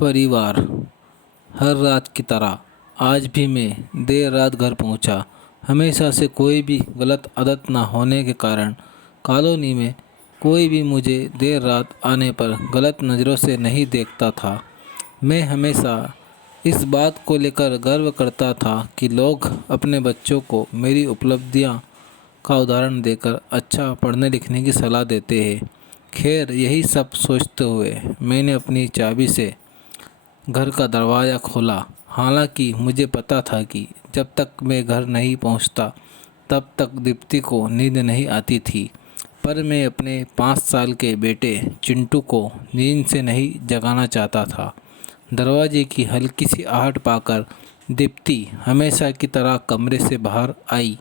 परिवार। हर रात की तरह आज भी मैं देर रात घर पहुंचा। हमेशा से कोई भी गलत आदत ना होने के कारण कॉलोनी में कोई भी मुझे देर रात आने पर गलत नज़रों से नहीं देखता था। मैं हमेशा इस बात को लेकर गर्व करता था कि लोग अपने बच्चों को मेरी उपलब्धियां का उदाहरण देकर अच्छा पढ़ने लिखने की सलाह देते हैं। खैर, यही सब सोचते हुए मैंने अपनी चाबी से घर का दरवाज़ा खोला। हालांकि मुझे पता था कि जब तक मैं घर नहीं पहुंचता तब तक दीप्ति को नींद नहीं आती थी। पर मैं अपने 5 साल के बेटे चिंटू को नींद से नहीं जगाना चाहता था। दरवाजे की हल्की सी आहट पाकर दीप्ति हमेशा की तरह कमरे से बाहर आई।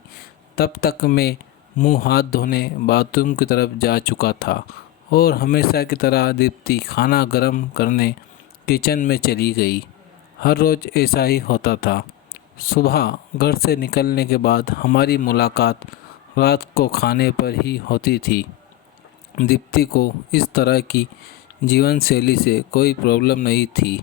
तब तक मैं मुंह हाथ धोने बाथरूम की तरफ जा चुका था और हमेशा की तरह दीप्ति खाना गर्म करने किचन में चली गई। हर रोज़ ऐसा ही होता था। सुबह घर से निकलने के बाद हमारी मुलाकात रात को खाने पर ही होती थी। दीप्ति को इस तरह की जीवन शैली से कोई प्रॉब्लम नहीं थी।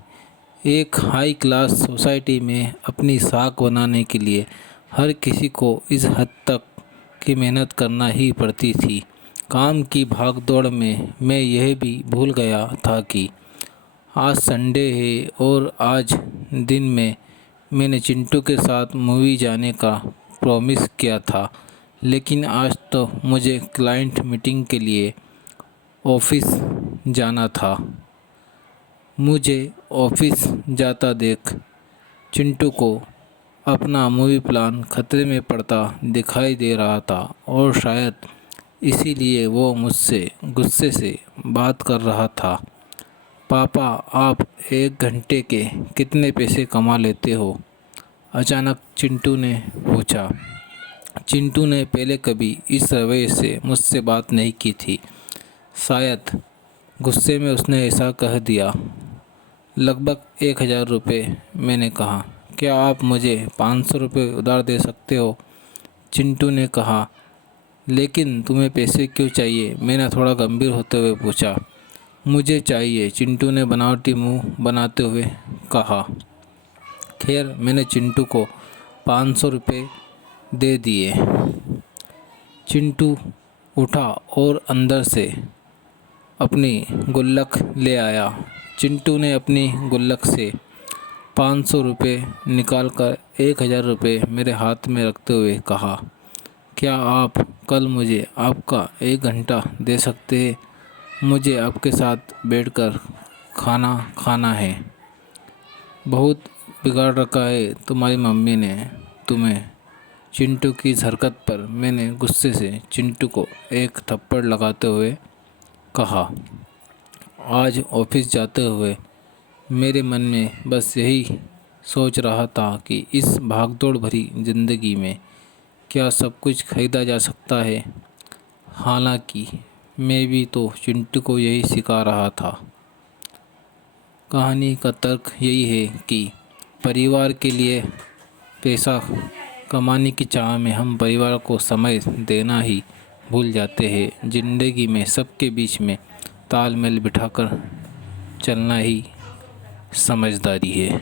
एक हाई क्लास सोसाइटी में अपनी साख बनाने के लिए हर किसी को इस हद तक की मेहनत करना ही पड़ती थी। काम की भागदौड़ में मैं यह भी भूल गया था कि आज संडे है और आज दिन में मैंने चिंटू के साथ मूवी जाने का प्रॉमिस किया था। लेकिन आज तो मुझे क्लाइंट मीटिंग के लिए ऑफिस जाना था। मुझे ऑफिस जाता देख चिंटू को अपना मूवी प्लान खतरे में पड़ता दिखाई दे रहा था और शायद इसीलिए वो मुझसे गुस्से से बात कर रहा था। पापा, आप 1 घंटे के कितने पैसे कमा लेते हो? अचानक चिंटू ने पूछा। चिंटू ने पहले कभी इस रवैये से मुझसे बात नहीं की थी। शायद गुस्से में उसने ऐसा कह दिया। लगभग 1000 रुपये, मैंने कहा। क्या आप मुझे 500 रुपये उधार दे सकते हो? चिंटू ने कहा। लेकिन तुम्हें पैसे क्यों चाहिए? मैंने थोड़ा गंभीर होते हुए पूछा। मुझे चाहिए, चिंटू ने बनावटी मुंह बनाते हुए कहा। खैर, मैंने चिंटू को 500 रुपये दे दिए। चिंटू उठा और अंदर से अपनी गुल्लक ले आया। चिंटू ने अपनी गुल्लक से 500 रुपये निकालकर 1000 रुपये मेरे हाथ में रखते हुए कहा, क्या आप कल मुझे आपका 1 घंटा दे सकते हैं? मुझे आपके साथ बैठकर खाना खाना है। बहुत बिगाड़ रखा है तुम्हारी मम्मी ने तुम्हें। चिंटू की इस हरकत पर मैंने गुस्से से चिंटू को एक थप्पड़ लगाते हुए कहा। आज ऑफिस जाते हुए मेरे मन में बस यही सोच रहा था कि इस भागदौड़ भरी ज़िंदगी में क्या सब कुछ खरीदा जा सकता है। हालांकि मैं भी तो चिंटू को यही सिखा रहा था। कहानी का तर्क यही है कि परिवार के लिए पैसा कमाने की चाह में हम परिवार को समय देना ही भूल जाते हैं। ज़िंदगी में सबके बीच में तालमेल बिठाकर चलना ही समझदारी है।